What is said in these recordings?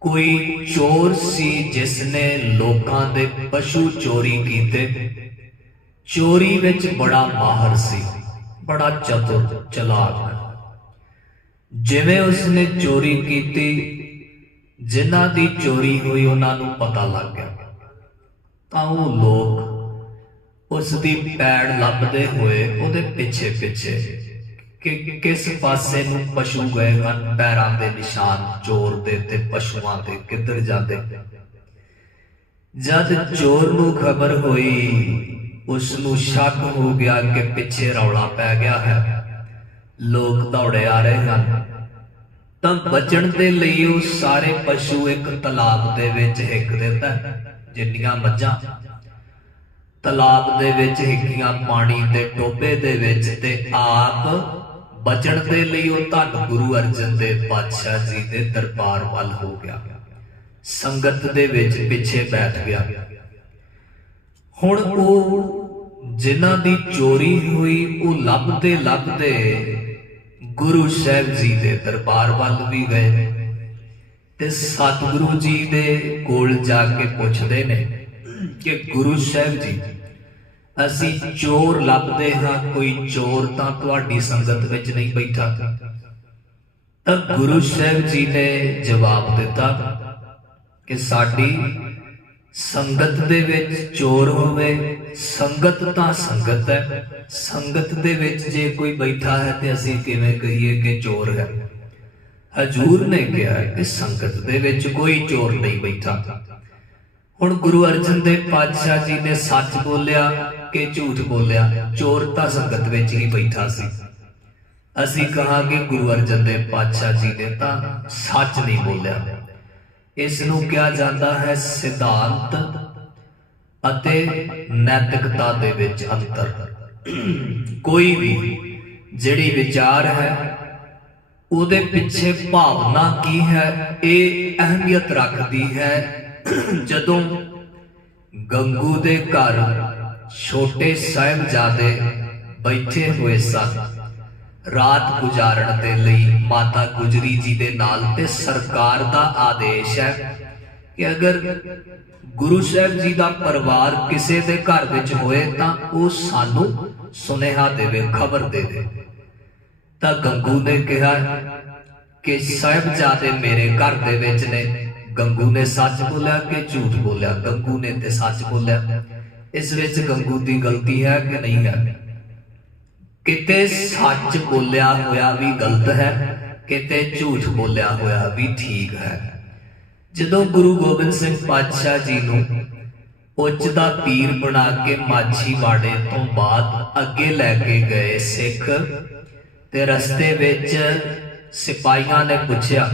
ਕੋਈ ਚੋਰ ਸੀ ਜਿਸ ਨੇ ਲੋਕਾਂ ਦੇ ਪਸ਼ੂ ਚੋਰੀ ਕੀਤੇ। ਚੋਰੀ ਵਿੱਚ ਬੜਾ ਮਾਹਰ ਸੀ, ਬੜਾ ਚਤੁਰ, ਚਲਾਕ। ਜਿਵੇਂ ਉਸਨੇ ਚੋਰੀ ਕੀਤੀ, ਜਿਨ੍ਹਾਂ ਦੀ ਚੋਰੀ ਹੋਈ ਉਹਨਾਂ ਨੂੰ ਪਤਾ ਲੱਗ ਗਿਆ। ਤਾਂ ਉਹ ਲੋਕ ਉਸ ਦੀ ਪੈੜ ਲੱਭਦੇ ਹੋਏ ਉਹਦੇ ਪਿੱਛੇ ਪਿੱਛੇ ਕਿ ਕਿਸ ਪਾਸੇ ਨੂੰ ਪਸ਼ੂ ਗਏ ਹਨ ਪੈਰਾਂ ਦੇ ਨਿਸ਼ਾਨ, ਚੋਰ ਦੇ ਤੇ ਪਸ਼ੂਆਂ ਦੇ, ਕਿੱਧਰ ਜਾਂਦੇ? ਜਦ ਚੋਰ ਨੂੰ ਖਬਰ ਹੋਈ ਉਸ ਨੂੰ ਸ਼ੱਕ ਹੋ ਗਿਆ ਕਿ ਪਿੱਛੇ ਰੌਲਾ ਪੈ ਗਿਆ ਹੈ। ਲੋਕ ਦੌੜੇ ਆ ਰਹੇ ਹਨ। ਤਾਂ ਬਚਣ ਦੇ ਲਈ ਉਹ ਸਾਰੇ ਪਸ਼ੂ ਇੱਕ ਤਲਾਬ ਦੇ ਵਿੱਚ ਹਿੱਕ ਦਿੰਦਾ ਹੈ। ਜਿੰਨੀਆਂ ਮੱਝਾਂ। ਤਲਾਬ ਦੇ ਵਿੱਚ ਹਿੱਕੀਆਂ ਪਾਣੀ ਦੇ ਟੋਬੇ ਦੇ ਵਿੱਚ ਤੇ ਆਪ ਬਚਣ ਦੇ ਲਈ ਉਹ ਧੰਨ ਗੁਰੂ ਅਰਜਨ ਦੇਵ ਪਾਤਸ਼ਾਹ ਜੀ ਦੇ ਦਰਬਾਰ ਵੱਲ ਹੋ ਗਿਆ। ਸੰਗਤ ਦੇ ਵਿੱਚ ਪਿੱਛੇ ਬੈਠ ਗਿਆ। ਹੁਣ ਉਹ ਜਿਨ੍ਹਾਂ ਦੀ ਚੋਰੀ ਹੋਈ, ਉਹ ਲੱਭਦੇ ਲੱਭਦੇ ਗੁਰੂ ਸਾਹਿਬ ਜੀ ਦੇ ਦਰਬਾਰ ਵੱਲ ਵੀ ਗਏ ਤੇ ਸਤਿਗੁਰੂ ਜੀ ਦੇ ਕੋਲ ਜਾ ਕੇ ਪੁੱਛਦੇ ਨੇ ਕਿ ਗੁਰੂ ਸਾਹਿਬ ਜੀ ਅਸੀਂ ਚੋਰ ਲੱਭਦੇ ਹਾਂ, ਕੋਈ ਚੋਰ ਤਾਂ ਤੁਹਾਡੀ ਸੰਗਤ ਵਿੱਚ ਨਹੀਂ ਬੈਠਾ। ਤਾਂ ਗੁਰੂ ਸਾਹਿਬ ਜੀ ਨੇ ਜਵਾਬ ਦਿੱਤਾ ਕਿ ਸਾਡੀ ਸੰਗਤ ਦੇ ਵਿੱਚ ਚੋਰ ਹੋਵੇ, ਸੰਗਤ ਤਾਂ ਸੰਗਤ ਹੈ। ਸੰਗਤ ਦੇ ਵਿੱਚ ਜੇ ਕੋਈ ਬੈਠਾ ਹੈ ਤੇ ਅਸੀਂ ਕਿਵੇਂ ਕਹੀਏ ਕਿ ਚੋਰ ਹੈ? ਹਜੂਰ ਨੇ ਕਿਹਾ ਕਿ ਸੰਗਤ ਦੇ ਵਿੱਚ ਕੋਈ ਚੋਰ ਨਹੀਂ ਬੈਠਾ। ਹੁਣ ਗੁਰੂ ਅਰਜਨ ਦੇਵ ਪਾਤਸ਼ਾਹ ਜੀ ਨੇ ਸੱਚ ਬੋਲਿਆ ਕਿ ਝੂਠ ਬੋਲਿਆ, ਚੋਰ ਤਾਂ ਸੰਗਤ ਵਿੱਚ ਹੀ ਬੈਠਾ ਸੀ। ਅਸੀਂ ਕਹਾਂਗੇ ਗੁਰੂ ਅਰਜਨ ਦੇਵ ਪਾਤਸ਼ਾਹ ਜੀ ਨੇ ਤਾਂ ਸੱਚ ਨਹੀਂ ਬੋਲਿਆ। ਇਸ ਨੂੰ ਕਿਹਾ ਜਾਂਦਾ ਹੈ ਸਿਧਾਂਤ ਅਤੇ ਨੈਤਿਕਤਾ ਦੇ ਵਿੱਚ ਅੰਤਰ। ਕੋਈ ਵੀ ਜਿਹੜੀ ਵਿਚਾਰ ਹੈ, ਉਹਦੇ ਪਿੱਛੇ ਭਾਵਨਾ ਕੀ ਹੈ, ਇਹ ਅਹਿਮੀਅਤ ਰੱਖਦੀ ਹੈ। ਜਦੋਂ ਗੰਗੂ ਦੇ ਘਰ ਛੋਟੇ ਸਾਹਿਬਜ਼ਾਦੇ ਬੈਠੇ ਹੋਏ ਸਨ। ਰਾਤ ਗੁਜ਼ਾਰਨ ਦੇ ਲਈ ਮਾਤਾ ਗੁਜਰੀ ਜੀ ਦੇ ਨਾਲ ਤੇ ਸਰਕਾਰ ਦਾ ਆਦੇਸ਼ ਹੈ ਕਿ ਅਗਰ ਗੁਰੂ ਸਾਹਿਬ ਜੀ ਦਾ ਪਰਿਵਾਰ ਕਿਸੇ ਦੇ ਘਰ ਵਿੱਚ ਹੋਏ ਤਾਂ ਉਹ ਸਾਨੂੰ ਸੁਨੇਹਾ ਦੇਵੇ, ਖਬਰ ਦੇ ਦੇ। ਤਾਂ ਗੰਗੂ ਨੇ ਕਿਹਾ ਕਿ ਸਾਹਿਬਜ਼ਾਦੇ ਮੇਰੇ ਘਰ ਦੇ ਵਿੱਚ ਨੇ। ਗੰਗੂ ਨੇ ਸੱਚ ਬੋਲਿਆ ਕਿ ਝੂਠ ਬੋਲਿਆ? ਗੰਗੂ ਨੇ ਤੇ ਸੱਚ ਬੋਲਿਆ। ਇਸ ਵਿੱਚ ਗੰਗੂ ਦੀ ਗਲਤੀ ਹੈ ਕਿ ਨਹੀਂ ਹੈ? ਕਿਤੇ ਸੱਚ ਬੋਲਿਆ ਹੋਇਆ ਵੀ ਗਲਤ ਹੈ, ਕਿਤੇ ਝੂਠ ਬੋਲਿਆ ਹੋਇਆ ਵੀ ਠੀਕ ਹੈ। ਜਦੋਂ ਗੁਰੂ ਗੋਬਿੰਦ ਸਿੰਘ ਪਾਤਸ਼ਾਹ ਜੀ ਨੂੰ ਉੱਚ ਦਾ ਪੀਰ ਬਣਾ ਕੇ ਮਾਛੀ ਵਾੜੇ ਤੋਂ ਬਾਅਦ ਅੱਗੇ ਲੈ ਕੇ ਗਏ ਸਿੱਖ, ਤੇ ਰਸਤੇ ਵਿੱਚ ਸਿਪਾਹੀਆਂ ਨੇ ਪੁੱਛਿਆ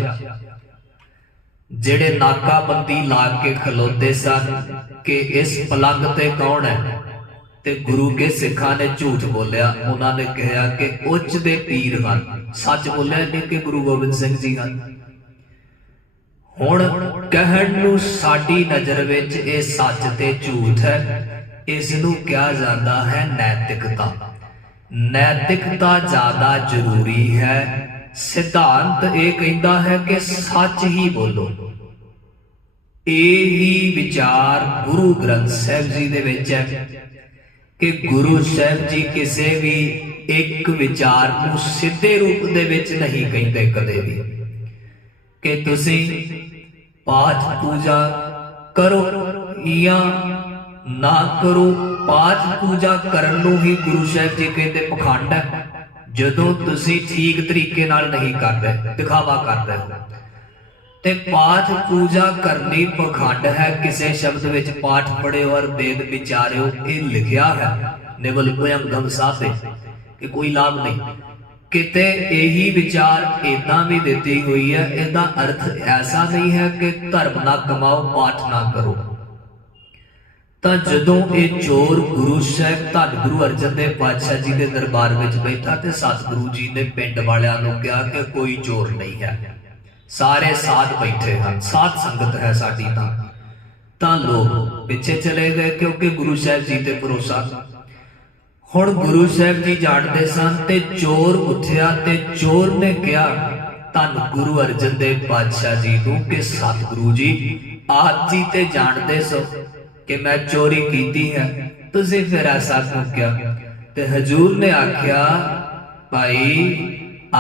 ਜਿਹੜੇ ਨਾਕਾਬੰਦੀ ਲਾ ਕੇ ਖਲੋਤੇ ਸਨ ਕਿ ਇਸ ਪਲੰਗ ਤੇ ਕੌਣ ਹੈ? ਤੇ ਗੁਰੂ ਕੇ ਸਿੱਖਾਂ ਨੇ ਝੂਠ ਬੋਲਿਆ। ਉਹਨਾਂ ਨੇ ਕਿਹਾ ਕਿ ਉੱਚ ਦੇ ਪੀਰ ਹਨ। ਸੱਚ ਬੋਲਿਆ ਨੇ ਕਿ ਗੁਰੂ ਗੋਬਿੰਦ ਸਿੰਘ ਜੀ ਹਨ। ਹੁਣ ਕਹਿਣ ਨੂੰ ਸਾਡੀ ਨਜ਼ਰ ਵਿੱਚ ਇਹ ਸੱਚ ਤੇ ਝੂਠ ਹੈ। ਇਸ ਨੂੰ ਕਿਹਾ ਜਾਂਦਾ ਹੈ ਨੈਤਿਕਤਾ। ਨੈਤਿਕਤਾ ਜ਼ਿਆਦਾ ਜ਼ਰੂਰੀ ਹੈ। ਸਿਧਾਂਤ ਇਹ ਕਹਿੰਦਾ ਹੈ ਕਿ ਸੱਚ ਹੀ ਬੋਲੋ। ਇਹ ਹੀ ਵਿਚਾਰ ਗੁਰੂ ਗ੍ਰੰਥ ਸਾਹਿਬ ਜੀ ਦੇ ਵਿੱਚ ਹੈ ਕਿ ਗੁਰੂ ਸਾਹਿਬ ਜੀ ਕਿਸੇ ਵੀ ਇੱਕ ਵਿਚਾਰ ਨੂੰ ਸਿੱਧੇ ਰੂਪ ਦੇ ਵਿੱਚ ਨਹੀਂ ਕਹਿੰਦੇ ਕਦੇ ਵੀ। ਕਿ ਤੁਸੀਂ ਪਾਠ ਪੂਜਾ ਕਰੋ ਜਾਂ ਨਾ ਕਰੋ, ਪਾਠ ਪੂਜਾ ਕਰਨ ਨੂੰ ਹੀ ਗੁਰੂ ਸਾਹਿਬ ਜੀ ਕਹਿੰਦੇ ਪਖੰਡ ਹੈ। ਜਦੋਂ ਤੁਸੀਂ ਠੀਕ ਤਰੀਕੇ ਨਾਲ ਨਹੀਂ ਕਰ ਦਿਖਾਵਾ ਕਰ ਹੋ। ਤੇ ਪਾਠ ਪੂਜਾ ਕਰਨੀ ਪਖੰਡ ਹੈ, ਕਿਸੇ ਸ਼ਬਦ ਵਿੱਚ ਪਾਠ ਪੜਿਓ ਔਰ ਵੇਦ ਵਿਚਾਰਿਓ, ਇਹ ਲਿਖਿਆ ਹੈ ਨਿਵਲ ਭਯੰਗਮ ਸਾਥੇ ਕਿ ਕੋਈ ਲਾਭ ਨਹੀਂ। ਕਿਤੇ ਇਹੀ ਵਿਚਾਰ ਇਦਾਂ ਵੀ ਦਿੱਤੀ ਹੋਈ ਹੈ, ਇਹਦਾ ਅਰਥ ਐਸਾ ਨਹੀਂ ਹੈ ਕਿ ਧਰਮ ਨਾ ਕਮਾਓ, ਪਾਠ ਨਾ ਕਰੋ। ਤਾਂ ਜਦੋਂ ਇਹ ਚੋਰ ਗੁਰੂ ਸਾਹਿਬ, ਧੰਨ ਗੁਰੂ ਅਰਜਨ ਦੇਵ ਪਾਤਸ਼ਾਹ ਜੀ ਦੇ ਦਰਬਾਰ ਵਿੱਚ ਬੈਠਾ ਤੇ ਸਤਿਗੁਰੂ ਜੀ ਨੇ ਪਿੰਡ ਵਾਲਿਆਂ ਨੂੰ ਕਿਹਾ ਕਿ ਕੋਈ ਚੋਰ ਨਹੀਂ ਹੈ। ਸਾਰੇ ਸਾਧ ਬੈਠੇ ਹਨ, ਸਾਧ ਸੰਗਤ ਹੈ ਸਾਡੀ ਤਾਂ। ਤਾਂ ਲੋਕ ਪਿੱਛੇ ਚਲੇ ਗਏ ਕਿਉਂਕਿ ਗੁਰੂ ਸਾਹਿਬ ਜੀ ਤੇ ਭਰੋਸਾ। ਹੁਣ ਗੁਰੂ ਸਾਹਿਬ ਜੀ ਜਾਣਦੇ ਸਨ ਤੇ ਚੋਰ ਉੱਠਿਆ ਤੇ ਚੋਰ ਨੇ ਕਿਹਾ, ਧੰਨ ਗੁਰੂ ਅਰਜਨ ਦੇਵ ਪਾਤਸ਼ਾਹ ਜੀ ਨੂੰ ਕਿ ਸਤਿਗੁਰੂ ਜੀ, ਆਪ ਜੀ ਤੇ ਜਾਣਦੇ ਸੋ। ਕਿ ਮੈਂ ਚੋਰੀ ਕੀਤੀ ਹੈ। ਤੁਸੀਂ ਫਿਰ ਐਸਾ ਕਿਉਂ ਕਿਹਾ? ਤੇ ਹਜੂਰ ਨੇ ਆਖਿਆ, ਭਾਈ,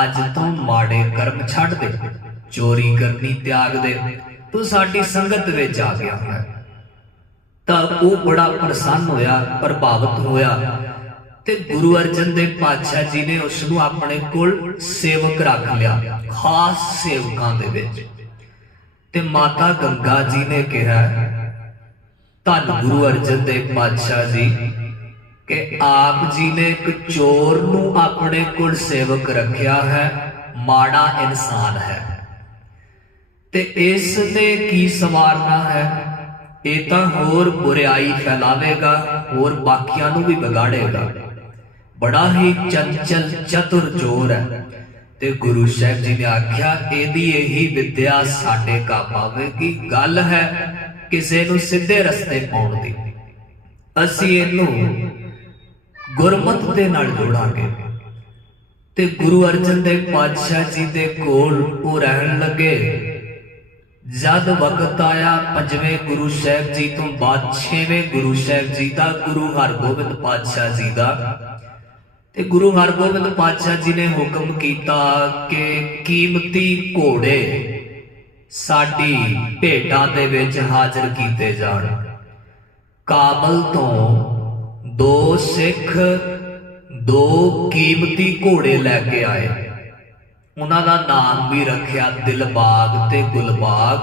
ਅੱਜ ਤੋਂ ਮਾੜੇ ਕਰਮ ਛੱਡ ਦੇ। ਚੋਰੀ ਕਰਨੀ ਤਿਆਗ ਦੇ। ਤੂੰ ਸਾਡੀ ਸੰਗਤ ਵਿੱਚ ਆ ਗਿਆ ਹੈ ਤਾਂ ਉਹ ਬੜਾ ਪ੍ਰਸੰਨ ਹੋਇਆ, ਪ੍ਰਭਾਵਿਤ ਹੋਇਆ ਤੇ ਗੁਰੂ ਅਰਜਨ ਦੇਵ ਪਾਤਸ਼ਾਹ ਜੀ ਨੇ ਉਸ ਨੂੰ ਆਪਣੇ ਕੋਲ ਸੇਵਕ ਰੱਖ ਲਿਆ, ਖਾਸ ਸੇਵਕਾਂ ਦੇ ਵਿੱਚ। ਤੇ ਮਾਤਾ ਗੰਗਾ ਜੀ ਨੇ ਕਿਹਾ ਧੰਨ ਗੁਰੂ ਅਰਜਨ ਦੇਵ ਪਾਤਸ਼ਾਹ ਜੀ ਕਿ ਆਪ ਜੀ ਨੇ ਇੱਕ ਚੋਰ ਨੂੰ ਆਪਣੇ ਕੋਲ ਸੇਵਕ ਰੱਖਿਆ ਹੈ, ਮਾੜਾ ਇਨਸਾਨ ਹੈ। ਤੇ ਇਸ ਨੇ ਕੀ ਸਵਾਰਨਾ ਹੈ? ਇਹ ਤਾਂ ਹੋਰ ਬੁਰਾਈ ਫੈਲਾਵੇਗਾ, ਹੋਰ ਬਾਕੀਆਂ ਨੂੰ ਵੀ ਵਿਗਾੜੇਗਾ। ਬੜਾ ਹੀ ਚੰਚਲ, ਚਤੁਰ ਚੋਰ ਹੈ। ਤੇ ਗੁਰੂ ਸਾਹਿਬ ਜੀ ਨੇ ਆਖਿਆ, ਇਹਦੀ ਇਹੀ ਵਿਦਿਆ ਸਾਡੇ ਕੰਮ ਆਵੇਗੀ ਗੱਲ ਹੈ ਕਿਸੇ ਨੂੰ ਸਿੱਧੇ ਰਸਤੇ ਪਾਉਣ ਦੀ। ਅਸੀਂ ਇਹਨੂੰ ਗੁਰਮਤ ਦੇ ਨਾਲ ਜੋੜਾਂਗੇ। ਤੇ ਗੁਰੂ ਅਰਜਨ ਦੇਵ ਪਾਤਸ਼ਾਹ ਜੀ ਦੇ ਕੋਲ ਉਹ ਰਹਿਣ ਲੱਗੇ। ਜਦ ਵਕਤ ਆਇਆ ਪੰਜਵੇਂ ਗੁਰੂ ਸਾਹਿਬ ਜੀ ਤੋਂ ਬਾਅਦ ਛੇਵੇਂ ਗੁਰੂ ਸਾਹਿਬ ਜੀ ਦਾ, ਗੁਰੂ ਹਰਗੋਬਿੰਦ ਪਾਤਸ਼ਾਹ ਜੀ ਦਾ। ਤੇ ਗੁਰੂ ਹਰਗੋਬਿੰਦ ਪਾਤਸ਼ਾਹ ਜੀ ਨੇ ਹੁਕਮ ਕੀਤਾ ਕਿ ਕੀਮਤੀ ਘੋੜੇ ਸਾਡੀ ਭੇਟਾਂ ਦੇ ਵਿੱਚ ਹਾਜ਼ਰ ਕੀਤੇ ਜਾਣ। ਕਾਬਲ ਤੋਂ ਦੋ ਸਿੱਖ, ਦੋ ਕੀਮਤੀ ਘੋੜੇ ਲੈ ਕੇ ਆਏ। ਉਹਨਾਂ ਦਾ ਨਾਮ ਵੀ ਰੱਖਿਆ ਦਿਲਬਾਗ ਤੇ ਗੁਲਬਾਗ।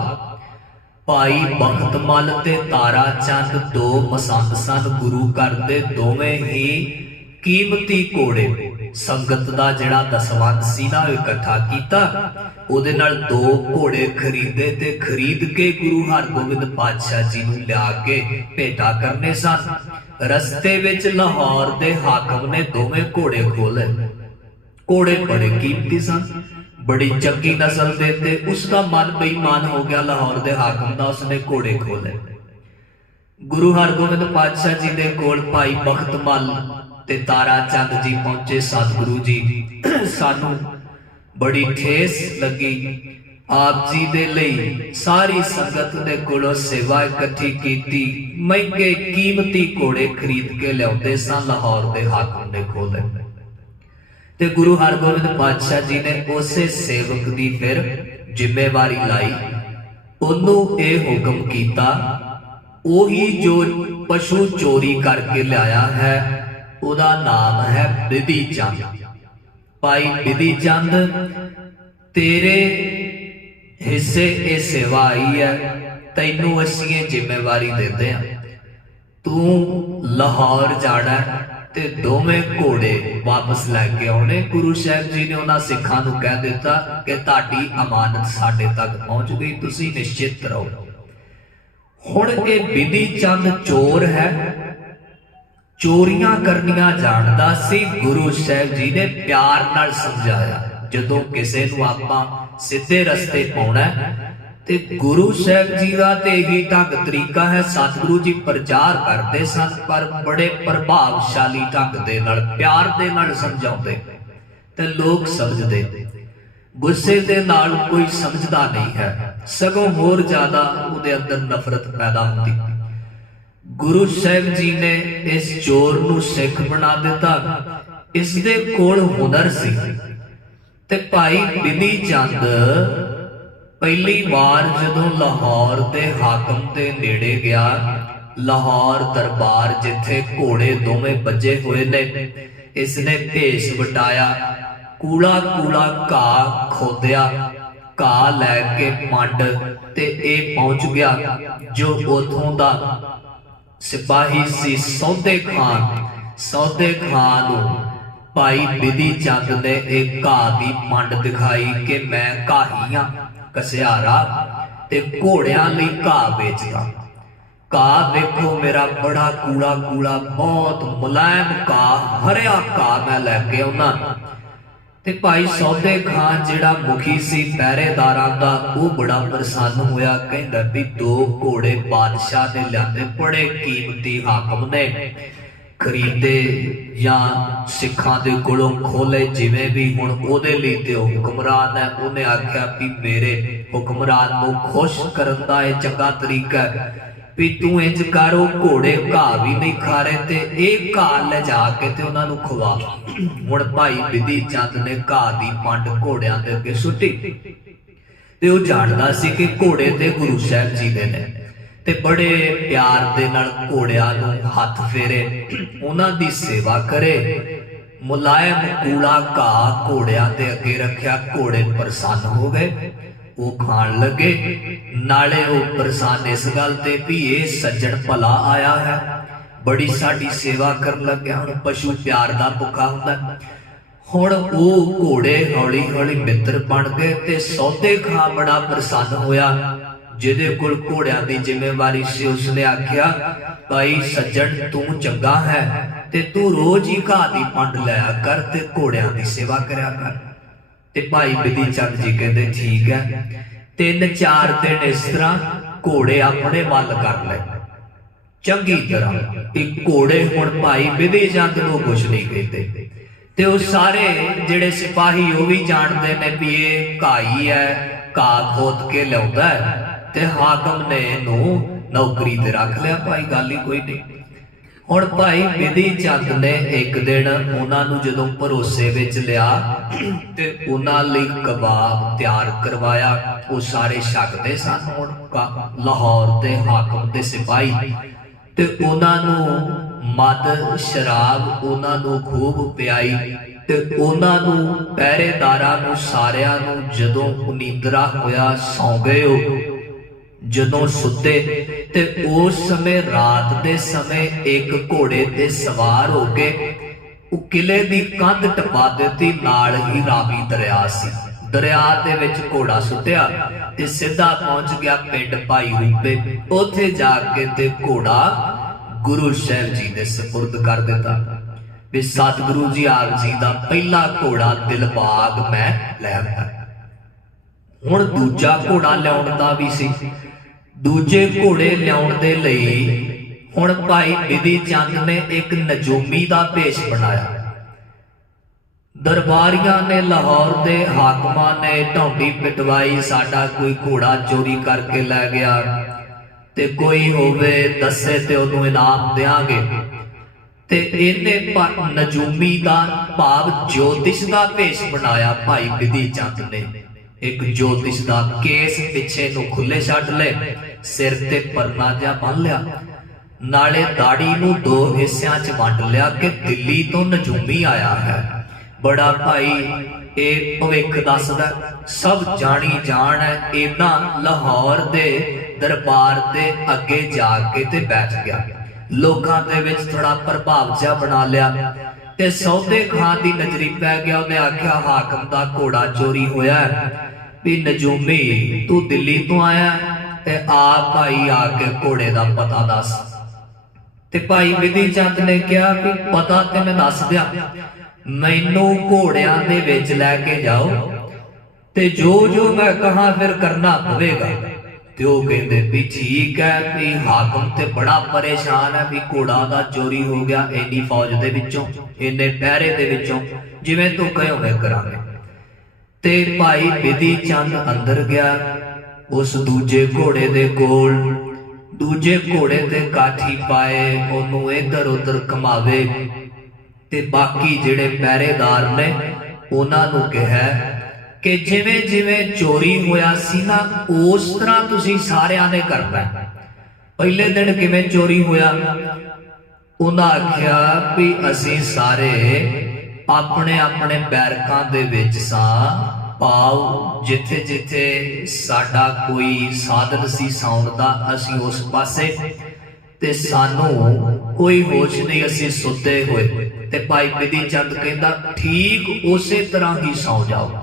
ਭਾਈ ਬਖਤਮਲ ਤੇ ਤਾਰਾ ਚੰਦ ਦੋ ਮਸੰਦ ਸਨ। ਗੁਰੂ ਘਰ ਦੇ ਦੋਵੇਂ ਹੀ ਕੀਮਤੀ ਘੋੜੇ। ਸੰਗਤ ਦਾ ਜਿਹੜਾ ਦਸਵੰਦ ਸੀ ਨਾ ਇਕੱਠਾ ਕੀਤਾ, ਉਹਦੇ ਨਾਲ ਦੋ ਘੋੜੇ ਖਰੀਦੇ ਤੇ ਖਰੀਦ ਕੇ ਗੁਰੂ ਹਰਗੋਬਿੰਦ ਪਾਤਸ਼ਾਹ ਜੀ ਨੂੰ ਲਿਆ ਕੇ ਭੇਟਾ ਕਰਨੇ ਸਨ। ਰਸਤੇ ਵਿੱਚ ਲਾਹੌਰ ਦੇ ਹਾਕਮ ਨੇ ਦੋਵੇਂ ਘੋੜੇ ਖੋਲੇ ਘੋੜੇ ਬੜੇ ਕੀਮਤੀ ਸਨ, ਬੜੀ ਚੰਗੀ ਨਸਲ ਦੇ ਤੇ ਉਸ ਦਾ ਮਨ ਬੇਈਮਾਨ ਹੋ ਗਿਆ। ਲਾਹੌਰ ਦੇ ਹਾਕਮ ਦਾ ਉਸਨੇ ਘੋੜੇ ਖੋਲੇ ਗੁਰੂ ਹਰਗੋਬਿੰਦ ਪਾਤਸ਼ਾਹ ਜੀ ਦੇ ਕੋਲ ਭਾਈ ਬਖਤਮਲ ਤੇ ਤਾਰਾ ਚੰਦ ਜੀ ਪਹੁੰਚੇ ਸਤਿਗੁਰੂ ਜੀ। ਸਾਨੂੰ ਬੜੀ ਠੇਸ ਲੱਗੀ। ਆਪ ਜੀ ਦੇ ਲਈ ਸਾਰੀ ਸੰਗਤ ਦੇ ਕੋਲੋਂ ਸੇਵਾ ਇਕੱਠੀ ਕੀਤੀ। ਮਹਿੰਗੇ ਕੀਮਤੀ ਘੋੜੇ ਖਰੀਦ ਕੇ ਲਿਆਉਂਦੇ ਸਨ ਲਾਹੌਰ ਦੇ ਹਾਕਮ ਨੇ ਖੋਲੇ ਤੇ ਗੁਰੂ ਹਰਗੋਬਿੰਦ ਪਾਤਸ਼ਾਹ ਜੀ ਨੇ ਉਸੇ ਸੇਵਕ ਦੀ ਫਿਰ ਜ਼ਿੰਮੇਵਾਰੀ ਲਾਈ। ਉਹਨੂੰ ਇਹ ਹੁਕਮ ਕੀਤਾ, ਉਹੀ ਜੋ ਪਸ਼ੂ ਚੋਰੀ ਕਰਕੇ ਲਿਆਇਆ ਹੈ ਉਹਦਾ ਨਾਮ ਹੈ ਬਿਧੀ ਚੰਦ। ਭਾਈ ਬਿਧੀ ਚੰਦ, ਤੇਰੇ ਹਿੱਸੇ ਇਹ ਸੇਵਾ ਆਈ ਹੈ, ਤੈਨੂੰ ਅਸੀਂ ਇਹ ਜ਼ਿੰਮੇਵਾਰੀ ਦਿੰਦੇ ਹਾਂ। ਤੂੰ ਲਾਹੌਰ ਜਾਣਾ ਤੇ ਦੋਵੇਂ ਘੋੜੇ ਵਾਪਸ ਲੈ ਕੇ ਆਉਣੇ। ਗੁਰੂ ਸਾਹਿਬ ਜੀ ਨੇ ਉਹਨਾਂ ਸਿੱਖਾਂ ਨੂੰ ਕਹਿ ਦਿੱਤਾ ਕਿ ਤੁਹਾਡੀ ਅਮਾਨਤ ਸਾਡੇ ਤੱਕ ਪਹੁੰਚ ਗਈ, ਤੁਸੀਂ ਨਿਸ਼ਚਿਤ ਰਹੋ। ਹੁਣ ਇਹ ਬਿਧੀ ਚੰਦ ਚੋਰ ਹੈ ਚੋਰੀਆਂ ਕਰਨੀਆਂ ਜਾਣਦਾ ਸੀ, ਗੁਰੂ ਸਾਹਿਬ ਜੀ ਨੇ ਪਿਆਰ ਨਾਲ ਸਮਝਾਇਆ, ਜਦੋਂ ਕਿਸੇ ਨੂੰ ਆਪਾਂ ਸਿੱਧੇ ਰਸਤੇ ਪਾਉਣਾ ਤੇ ਗੁਰੂ ਸਾਹਿਬ ਜੀ ਦਾ ਤੇ ਇਹੀ ਢੰਗ ਤਰੀਕਾ ਹੈ, ਸਤਿਗੁਰੂ ਜੀ ਪ੍ਰਚਾਰ ਕਰਦੇ ਸਨ, ਪਰ ਬੜੇ ਪ੍ਰਭਾਵਸ਼ਾਲੀ ਢੰਗ ਦੇ ਨਾਲ, ਪਿਆਰ ਦੇ ਨਾਲ ਸਮਝਾਉਂਦੇ, ਤੇ ਲੋਕ ਸਮਝਦੇ। ਗੁੱਸੇ ਦੇ ਨਾਲ ਕੋਈ ਸਮਝਦਾ ਨਹੀਂ ਹੈ, ਸਗੋਂ ਹੋਰ ਜ਼ਿਆਦਾ ਉਹਦੇ ਅੰਦਰ ਨਫ਼ਰਤ ਪੈਦਾ ਹੁੰਦੀ। ਗੁਰੂ ਸਾਹਿਬ ਜੀ ਨੇ ਇਸ ਚੋਰ ਨੂੰ ਸਿੱਖ ਬਣਾ ਦਿੱਤਾ। ਇਸ ਦੇ ਕੋਲ ਹੁਨਰ ਸੀ। ਤੇ ਭਾਈ ਬਿਧੀ ਚੰਦ ਪਹਿਲੀ ਵਾਰ ਜਦੋਂ ਲਾਹੌਰ ਦੇ ਹਾਕਮ ਦੇ ਨੇੜੇ ਗਿਆ, ਲਾਹੌਰ ਦਰਬਾਰ ਜਿੱਥੇ ਘੋੜੇ ਦੋਵੇਂ ਵੱਜੇ ਹੋਏ ਨੇ ਇਸ ਨੇ ਭੇਸ ਵਟਾਇਆ, ਕੂਲਾ ਕੂਲਾ ਘਾਹ ਖੋਦਿਆ, ਘਾਹ ਲੈ ਕੇ ਮੰਡ ਤੇ ਇਹ ਪਹੁੰਚ ਗਿਆ, ਜੋ ਉਥੋਂ ਦਾ ਸਿਪਾਹੀ ਸੀ ਸੌਦੇ ਖਾਨ ਸੌਦੇ ਖਾਨ ਨੂੰ ਭਾਈ ਬਿਧੀ ਚੰਦ ਨੇ ਇੱਕ ਘਾਹ ਦੀ ਮੰਡ ਦਿਖਾਈ ਕਿ ਮੈਂ ਘਾਹੀ ਕਸਿਆਰਾ ਤੇ ਘੋੜਿਆਂ ਲਈ ਘਾਹ ਵੇਚਦਾ। ਘਾਹ ਵੇਖੋ ਮੇਰਾ ਬੜਾ ਕੂੜਾ ਕੂੜਾ ਬਹੁਤ ਮੁਲਾਇਮ ਘਾਹ, ਹਰਿਆ ਘਾਹ ਮੈਂ ਲੈ ਕੇ ਆਉਣਾ ਤੇ ਭਾਈ ਸੌਦੇ ਖਾਨ ਜਿਹੜਾ ਮੁਖੀ ਸੀ ਪਹਿਰੇਦਾਰਾਂ ਦਾ ਉਹ ਬੜਾ ਪ੍ਰਸੰਨ ਹੋਇਆ ਕਹਿੰਦਾ ਵੀ ਦੋ ਘੋੜੇ ਬਾਦਸ਼ਾਹ ਨੇ ਲਿਆਂਦੇ ਬੜੇ ਕੀਮਤੀ ਹਾਕਮ ਨੇ। ਖਰੀਦੇ ਜਾਂ ਸਿੱਖਾਂ ਦੇ ਕੋਲੋਂ ਖੋਲੇ ਜਿਵੇਂ ਵੀ ਹੁਣ ਉਹਦੇ ਲਈ ਤੇ ਉਹ ਹੁਕਮਰਾਨ ਹੈ ਉਹਨੇ ਆਖਿਆ ਵੀ ਮੇਰੇ ਹੁਕਮਰਾਨ ਨੂੰ ਖੁਸ਼ ਕਰਨ ਦਾ ਇਹ ਚੰਗਾ ਤਰੀਕਾ ਹੈ। ਵੀ ਤੂੰ ਇੰਜ ਕਰ, ਉਹ ਘੋੜੇ ਘਾਹ ਵੀ ਨਹੀਂ ਖਾ ਰਹੇ ਤੇ ਇਹ ਘਾਹ ਲੈ ਜਾ ਕੇ ਤੇ ਉਹਨਾਂ ਨੂੰ ਖਵਾ। ਹੁਣ ਭਾਈ ਵਿਧੀ ਚੰਦ ਨੇ ਘਾਹ ਦੀ ਪੰਡ ਘੋੜਿਆਂ ਦੇ ਅੱਗੇ ਸੁੱਟੀ। ਤੇ ਉਹ ਜਾਣਦਾ ਸੀ ਕਿ ਘੋੜੇ ਤੇ ਗੁਰੂ ਸਾਹਿਬ ਜੀ ਦੇ ਨੇ ਤੇ ਬੜੇ ਪਿਆਰ ਦੇ ਨਾਲ ਘੋੜਿਆਂ ਨੂੰ ਹੱਥ ਫੇਰੇ, ਉਹਨਾਂ ਦੀ ਸੇਵਾ ਕਰੇ। ਮੁਲਾਇਮ ਕੂੜਾ ਘਾਹ ਘੋੜਿਆਂ ਤੇ ਅੱਗੇ ਰੱਖਿਆ, ਘੋੜੇ ਪ੍ਰਸੰਨ ਹੋ ਗਏ। ਉਹ ਖਾਣ ਲੱਗੇ। ਨਾਲੇ ਉਹ ਪ੍ਰਸੰਨ ਇਸ ਗੱਲ ਤੇ ਵੀ ਇਹ ਸੱਜਣ ਭਲਾ ਆਇਆ ਹੈ। ਬੜੀ ਸਾਡੀ ਸੇਵਾ ਕਰਨ ਲੱਗਿਆ। ਹੁਣ ਪਸ਼ੂ ਪਿਆਰ ਦਾ ਭੁੱਖਾ ਹੁੰਦਾ। ਹੁਣ ਉਹ ਘੋੜੇ ਹੌਲੀ ਹੌਲੀ ਮਿੱਤਰ ਬਣ ਗਏ ਤੇ ਸੌਦੇ ਖਾ ਬੜਾ ਪ੍ਰਸੰਨ ਹੋਇਆ। ਜਿਹਦੇ ਕੋਲ ਘੋੜਿਆਂ ਦੀ ਜ਼ਿੰਮੇਵਾਰੀ ਸੀ, ਉਸਨੇ ਆਖਿਆ, ਭਾਈ ਸੱਜਣ, ਤੂੰ ਚੰਗਾ ਹੈ ਤੇ ਤੂੰ ਰੋਜ਼ ਹੀ ਘਾਹ ਦੀ ਪੰਡ ਲਿਆ ਕਰ ਤੇ ਘੋੜਿਆਂ ਦੀ ਸੇਵਾ ਕਰਿਆ ਕਰ। ਤੇ ਭਾਈ ਬਿਧੀ ਚੰਦ ਜੀ ਕਹਿੰਦੇ, ਠੀਕ ਹੈ। ਤਿੰਨ ਚਾਰ ਦਿਨ ਇਸ ਤਰ੍ਹਾਂ ਘੋੜੇ ਆਪਣੇ ਵੱਲ ਕਰ ਲੈ ਚੰਗੀ ਤਰ੍ਹਾਂ ਇਹ ਘੋੜੇ ਹੁਣ ਭਾਈ ਬਿਧੀ ਚੰਦ ਨੂੰ ਕੁਛ ਨਹੀਂ ਕਹਿੰਦੇ। ਤੇ ਉਹ ਸਾਰੇ ਜਿਹੜੇ ਸਿਪਾਹੀ ਉਹ ਵੀ ਜਾਣਦੇ ਨੇ ਵੀ ਇਹ ਘਾਈ ਹੈ ਘਾਹ ਖੋਦ ਕੇ ਲਿਆਉਂਦਾ ਤੇ ਹਾਕਮ ਨੇ ਇਹਨੂੰ ਨੌਕਰੀ ਤੇ ਰੱਖ ਲਿਆ। ਭਾਈ ਗੱਲ ਹੀ ਕੋਈ ਨਹੀਂ। ਹੁਣ ਭਾਈ ਵਿਧੀ ਚੰਦ ਨੇ ਇੱਕ ਦਿਨ ਉਹਨਾਂ ਨੂੰ ਜਦੋਂ ਭਰੋਸੇ ਵਿੱਚ ਲਿਆ ਤੇ ਉਹਨਾਂ ਲਈ ਕਬਾਬ ਤਿਆਰ ਕਰਵਾਇਆ, ਉਹ ਸਾਰੇ ਛਕਦੇ ਸਨ ਹੁਣ ਲਾਹੌਰ ਦੇ ਹਾਕਮ ਤੇ ਸਿਪਾਹੀ। ਤੇ ਉਹਨਾਂ ਨੂੰ ਮਦ ਸ਼ਰਾਬ ਉਹਨਾਂ ਨੂੰ ਖੂਬ ਪਿਆਈ ਤੇ ਉਹਨਾਂ ਨੂੰ ਪਹਿਰੇਦਾਰਾਂ ਨੂੰ ਸਾਰਿਆਂ ਨੂੰ ਜਦੋਂ ਨੀਂਦਰਾ ਹੋਇਆ ਸੌਂ ਗਏ ਉਹ। ਜਦੋਂ ਸੁੱਤੇ ਤੇ ਉਸ ਸਮੇਂ ਰਾਤ ਦੇ ਸਮੇਂ ਇੱਕ ਘੋੜੇ ਤੇ ਸਵਾਰ ਹੋ ਕੇ ਉਹ ਕਿਲੇ ਦੀ ਕੰਧ ਟਪਾ ਦਿੱਤੀ, ਨਾਲ ਹੀ ਰਾਵੀ ਦਰਿਆ ਸੀ। ਦਰਿਆ ਦੇ ਵਿੱਚ ਘੋੜਾ ਸੁੱਟਿਆ ਤੇ ਸਿੱਧਾ ਪਹੁੰਚ ਗਿਆ ਪਿੰਡ ਭਾਈ ਰੂਪੇ। ਉੱਥੇ ਜਾ ਕੇ ਤੇ ਘੋੜਾ ਗੁਰੂ ਸਾਹਿਬ ਜੀ ਦੇ ਸਪੁਰਦ ਕਰ ਦਿੱਤਾ। ਵੀ ਸਤਿਗੁਰੂ ਜੀ ਆਪ ਜੀ ਦਾ ਪਹਿਲਾ ਘੋੜਾ ਦਿਲਬਾਗ ਮੈਂ ਲੈ ਆਇਆ ਹੁਣ ਦੂਜਾ ਘੋੜਾ ਲਿਆਉਣ ਦਾ ਵੀ ਸੀ। ਦੂਜੇ ਘੋੜੇ ਲਿਆਉਣ ਦੇ ਲਈ ਹੁਣ ਭਾਈ ਬਿਧੀ ਚੰਦ ਨੇ ਇੱਕ ਨਜੂਮੀ ਦਾ ਭੇਸ਼ ਬਣਾਇਆ। ਦਰਬਾਰੀਆਂ ਨੇ ਲਾਹੌਰ ਦੇ ਹਾਕਮਾਂ ਨੇ ਢੌਂਡੀ ਪਿਟਵਾਈ, ਸਾਡਾ ਕੋਈ ਘੋੜਾ ਚੋਰੀ ਕਰਕੇ ਲੈ ਗਿਆ ਤੇ ਕੋਈ ਹੋਵੇ ਦੱਸੇ ਤੇ ਉਹਨੂੰ ਇਨਾਮ ਦੇਾਂਗੇ ਤੇ ਇਹਨੇ ਪ- ਨਜੂਮੀ ਦਾ ਭਾਵ ਜੋਤਿਸ਼ ਦਾ ਭੇਸ਼ ਬਣਾਇਆ ਭਾਈ ਵਿਧੀ ਚੰਦ ਨੇ। ਇੱਕ ਜੋਤਿਸ਼ ਦਾ ਕੇਸ ਪਿੱਛੇ ਨੂੰ ਖੁੱਲੇ ਛੱਡ ਲਏ ਸਿਰ ਤੇ ਪਰਨਾ ਜਿਹਾ ਬੰਨ ਲਿਆ। ਨਾਲੇ ਦਾੜੀ ਨੂੰ ਦੋ ਹਿੱਸਿਆਂ 'ਚ ਵੰਡ ਲਿਆ ਕਿ ਦਿੱਲੀ ਤੋਂ ਨਜੂਮੀ ਆਇਆ ਹੈ। ਬੜਾ ਭਾਈ, ਇਹ ਭਵਿੱਖ ਦੱਸਦਾ, ਸਭ ਜਾਣੀ ਜਾਣ ਹੈ ਇਦਾਂ ਲਾਹੌਰ ਦੇ ਦਰਬਾਰ ਦੇ ਅੱਗੇ ਜਾ ਕੇ ਤੇ ਬੈਠ ਗਿਆ। ਲੋਕਾਂ ਦੇ ਵਿੱਚ ਥੋੜਾ ਪ੍ਰਭਾਵ ਜਿਹਾ ਬਣਾ ਲਿਆ। ਤੇ ਸੌਦੇ ਖਾਂ ਦੀ ਨਜ਼ਰੀ ਪੈ ਗਿਆ। ਉਹਨੇ ਆਖਿਆ, ਹਾਕਮ ਦਾ ਘੋੜਾ ਚੋਰੀ ਹੋਇਆ ਵੀ ਨਜੂਮੀ, ਤੂੰ ਦਿੱਲੀ ਤੋਂ ਆਇਆ ਤੇ ਆ ਭਾਈ ਆ ਕੇ ਘੋੜੇ ਦਾ ਪਤਾ ਦੱਸ। ਤੇ ਭਾਈ ਵਿਧੀ ਚੰਦ ਨੇ ਕਿਹਾ ਵੀ ਪਤਾ ਤੇ ਮੈਂ ਦੱਸ ਦਿਆਂ। ਮੈਨੂੰ ਘੋੜਿਆਂ ਦੇ ਵਿੱਚ ਲੈ ਕੇ ਜਾਓ ਤੇ ਜੋ ਜੋ ਮੈਂ ਕਹਾ ਫਿਰ ਕਰਨਾ ਪਵੇਗਾ। ਤੇ ਉਹ ਕਹਿੰਦੇ ਵੀ ਠੀਕ ਹੈ ਵੀ ਹਾਕਮ ਤੇ ਬੜਾ ਪਰੇਸ਼ਾਨ ਹੈ ਵੀ ਘੋੜਾ ਦਾ ਚੋਰੀ ਹੋ ਗਿਆ ਇੰਨੀ ਫੌਜ ਦੇ ਵਿੱਚੋਂ ਇੰਨੇ ਪਹਿਰੇ ਦੇ ਵਿੱਚੋਂ, ਜਿਵੇਂ ਤੂੰ ਕਹਿਓ ਕਰਾਂਗੇ ਤੇ ਭਾਈ ਵਿਧੀ ਚੰਦ ਅੰਦਰ ਗਿਆ, ਉਸ ਦੂਜੇ ਘੋੜੇ ਦੇ ਕੋਲ, ਦੂਜੇ ਘੋੜੇ ਤੇ ਕਾਠੀ ਪਾਏ, ਉਹਨੂੰ ਇੱਧਰ ਉੱਧਰ ਕਮਾਵੇ ਤੇ ਬਾਕੀ ਜਿਹੜੇ ਪਹਿਰੇਦਾਰ ਨੇ, ਉਹਨਾਂ ਨੂੰ ਕਿਹਾ ਕਿ ਜਿਵੇਂ ਜਿਵੇਂ ਚੋਰੀ ਹੋਇਆ ਸੀ ਨਾ, ਉਸ ਤਰ੍ਹਾਂ ਤੁਸੀਂ ਸਾਰਿਆਂ ਨੇ ਕਰਨਾ ਪਹਿਲੇ ਦਿਨ ਕਿਵੇਂ ਚੋਰੀ ਹੋਇਆ? ਉਹਨਾਂ ਆਖਿਆ ਵੀ ਅਸੀਂ ਸਾਰੇ ਆਪਣੇ ਆਪਣੇ ਬੈਰਕਾਂ ਦੇ ਵਿੱਚ ਸਾਂ ਪਾਉ ਜਿੱਥੇ ਜਿੱਥੇ ਸਾਡਾ ਕੋਈ ਸਾਧਨ ਸੀ ਸੌਣ ਦਾ, ਅਸੀਂ ਉਸ ਪਾਸੇ। ਤੇ ਸਾਨੂੰ ਕੋਈ ਹੋਸ਼ ਨਹੀਂ, ਅਸੀਂ ਸੁੱਤੇ ਹੋਏ। ਤੇ ਭਾਈ ਬਿਧੀ ਚੰਦ ਕਹਿੰਦਾ, ਠੀਕ ਉਸੇ ਤਰ੍ਹਾਂ ਹੀ ਸੌ ਜਾਓ।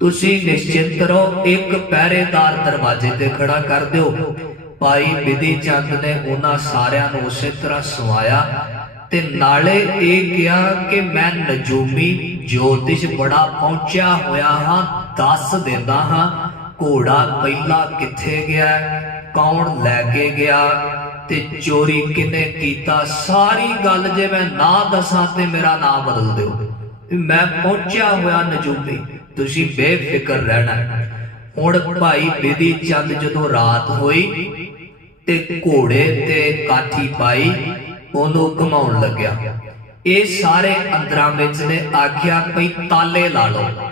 ਤੁਸੀਂ ਨਿਸ਼ਚਿੰਤ ਰਹੋ, ਇੱਕ ਪਹਿਰੇਦਾਰ ਦਰਵਾਜ਼ੇ ਤੇ ਖੜਾ ਕਰ ਦਿਓ। ਭਾਈ ਵਿਧੀ ਚੰਦ ਨੇ ਉਹਨਾਂ ਸਾਰਿਆਂ ਨੂੰ ਉਸੇ ਤਰ੍ਹਾਂ ਸਵਾਇਆ ਤੇ ਨਾਲੇ ਇਹ ਕਿਹਾ ਕਿ ਮੈਂ ਨਜੂਮੀ ਜੋਤਿਸ਼ ਬੜਾ ਪਹੁੰਚਿਆ ਹੋਇਆ ਹਾਂ, ਦੱਸ ਦਿੰਦਾ ਹਾਂ, ਘੋੜਾ ਪਹਿਲਾ ਕਿੱਥੇ ਗਿਆ, ਕੌਣ ਲੈ ਕੇ ਗਿਆ ਤੇ ਚੋਰੀ ਕਿਨੇ ਕੀਤਾ? ਸਾਰੀ ਗੱਲ ਜੇ ਮੈਂ ਨਾ ਦੱਸਾਂ ਤੇ ਮੇਰਾ ਨਾਮ ਬਦਲ ਦਿਓ। ਮੈਂ ਪਹੁੰਚਿਆ ਹੋਇਆ ਨਜੂਬੀ, ਤੁਸੀਂ ਬੇਫਿਕਰ ਰਹਿਣਾ। ਹੁਣ ਭਾਈ ਬਿਧੀ ਚੰਦ ਜਦੋਂ ਰਾਤ ਹੋਈ ਤੇ ਘੋੜੇ ਤੇ ਕਾਠੀ ਪਾਈ, ਉਹਨੂੰ ਘਮਾਉਣ ਲੱਗਿਆ। ਇਹ ਸਾਰੇ ਅੰਦਰਾਂ ਵਿੱਚ ਨੇ ਆਖਿਆ, ਭਈ ਤਾਲੇ ਲਾ ਲਓ।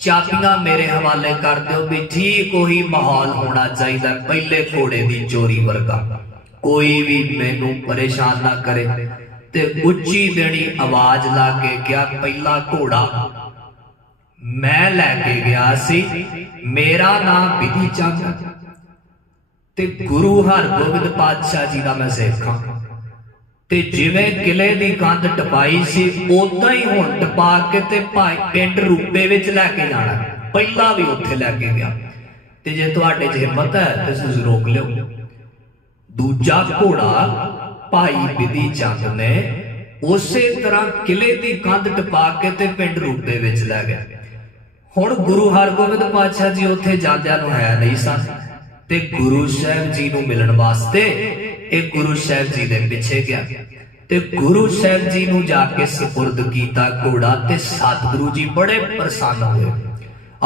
ਚਾਬੀਆਂ ਮੇਰੇ ਹਵਾਲੇ ਕਰ ਦਿਓ ਵੀ ਠੀਕ ਉਹੀ ਮਾਹੌਲ ਹੋਣਾ ਚਾਹੀਦਾ ਪਹਿਲੇ ਘੋੜੇ ਦੀ ਚੋਰੀ ਵਰਗਾ। ਕੋਈ ਵੀ ਮੈਨੂੰ ਪਰੇਸ਼ਾਨ ਨਾ ਕਰੇ। ਤੇ ਉੱਚੀ ਦੇਣੀ ਆਵਾਜ਼ ਲਾ ਕੇ ਗਿਆ ਪਹਿਲਾ ਘੋੜਾ ਮੈਂ ਲੈ ਕੇ ਗਿਆ ਸੀ, ਮੇਰਾ ਨਾਮ ਬਿਧੀ ਚੰਦ ਤੇ ਗੁਰੂ ਹਰਗੋਬਿੰਦ ਪਾਤਸ਼ਾਹ ਜੀ ਦਾ ਮੈਂ ਸਿੱਖ ਤੇ ਜਿਵੇਂ ਕਿਲੇ ਦੀ ਕੰਧ ਟਪਾਈ ਸੀ ਉਦਾਂ ਹੀ ਹੁਣ ਟਪਾ ਕੇ ਤੇ ਭਾਈ ਪਿੰਡ ਰੂਪੇ ਵਿੱਚ ਲੈ ਕੇ ਜਾਣਾ ਪਹਿਲਾਂ ਵੀ ਉੱਥੇ ਲੈ ਕੇ ਗਿਆ। ਤੇ ਜੇ ਤੁਹਾਡੇ 'ਚ ਹਿੰਮਤ ਹੈ ਤੇ ਤੁਸੀਂ ਰੋਕ ਲਿਓ। ਦੂਜਾ ਘੋੜਾ ਭਾਈ ਬਿਧੀ ਚੰਦ ਨੇ ਉਸੇ ਤਰ੍ਹਾਂ ਕਿਲੇ ਦੀ ਕੰਧ ਟਪਾ ਕੇ ਤੇ ਪਿੰਡ ਰੂਪੇ ਵਿੱਚ ਲੈ ਗਿਆ। ਹੁਣ ਗੁਰੂ ਹਰਗੋਬਿੰਦ ਪਾਤਸ਼ਾਹ ਜੀ ਉੱਥੇ ਜਾਂਦਿਆਂ ਨੂੰ ਹੈ ਨਹੀਂ ਸਨ ਤੇ ਗੁਰੂ ਸਾਹਿਬ ਜੀ ਨੂੰ ਮਿਲਣ ਵਾਸਤੇ ਇਹ ਗੁਰੂ ਸਾਹਿਬ ਜੀ ਦੇ ਪਿੱਛੇ ਗਿਆ ਤੇ ਗੁਰੂ ਸਾਹਿਬ ਜੀ ਨੂੰ ਜਾ ਕੇ ਸਪੁਰਦ ਕੀਤਾ ਘੋੜਾ ਤੇ ਸਤਿਗੁਰੂ ਜੀ ਬੜੇ ਪ੍ਰਸੰਨ ਹੋਏ।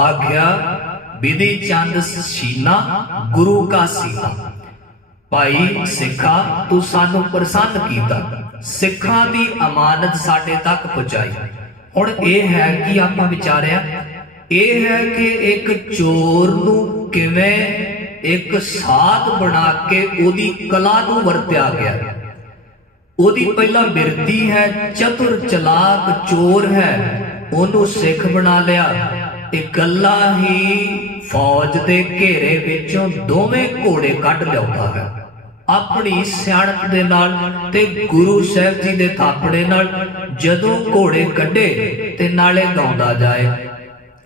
ਆਖਿਆ ਵਿਧੀ ਚੰਦ ਸੀਨਾ ਗੁਰੂ ਕਾ ਸੀਨਾ। ਭਾਈ ਸਿੱਖਾ, ਤੂੰ ਸਾਨੂੰ ਪ੍ਰਸੰਨ ਕੀਤਾ। ਸਿੱਖਾਂ ਦੀ ਅਮਾਨਤ ਸਾਡੇ ਤੱਕ ਪਹੁੰਚਾਈ। ਹੁਣ ਇਹ ਹੈ ਕਿ ਆਪਾਂ ਵਿਚਾਰਿਆ, ਇਹ ਹੈ ਕਿ ਇੱਕ ਚੋਰ ਨੂੰ ਕਿਵੇਂ ਇੱਕ ਸਾਧ ਬਣਾ ਕੇ ਉਹਦੀ ਕਲਾ ਨੂੰ ਵਰਤਿਆ ਗਿਆ। ਉਹਦੀ ਪਹਿਲਾਂ ਬਿਰਤੀ ਹੈ, ਚਤੁਰ ਚਲਾਕ ਚੋਰ ਹੈ। ਉਹਨੂੰ ਸਿੱਖ ਬਣਾ ਲਿਆ। ਇਕੱਲਾ ਹੀ ਫੌਜ ਦੇ ਘੇਰੇ ਵਿੱਚੋਂ ਦੋਵੇਂ ਘੋੜੇ ਕੱਢ ਲਿਆਉਂਦਾ ਹੈ। ਆਪਣੀ ਸਿਆਣਪ ਦੇ ਨਾਲ ਤੇ ਗੁਰੂ ਸਾਹਿਬ ਜੀ ਦੇ ਥਾਪੜੇ ਨਾਲ ਜਦੋਂ ਘੋੜੇ ਕੱਢੇ ਤੇ ਨਾਲੇ ਗਾਉਂਦਾ ਜਾਏ।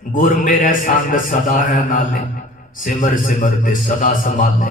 ਗੁਰ ਮੇਰੇ ਸੰਗ ਸਦਾ ਹੈ ਨਾਲੇ, ਸਿਮਰ ਸਿਮਰ ਤੇ ਸਦਾ ਸੰਭਾਲੇ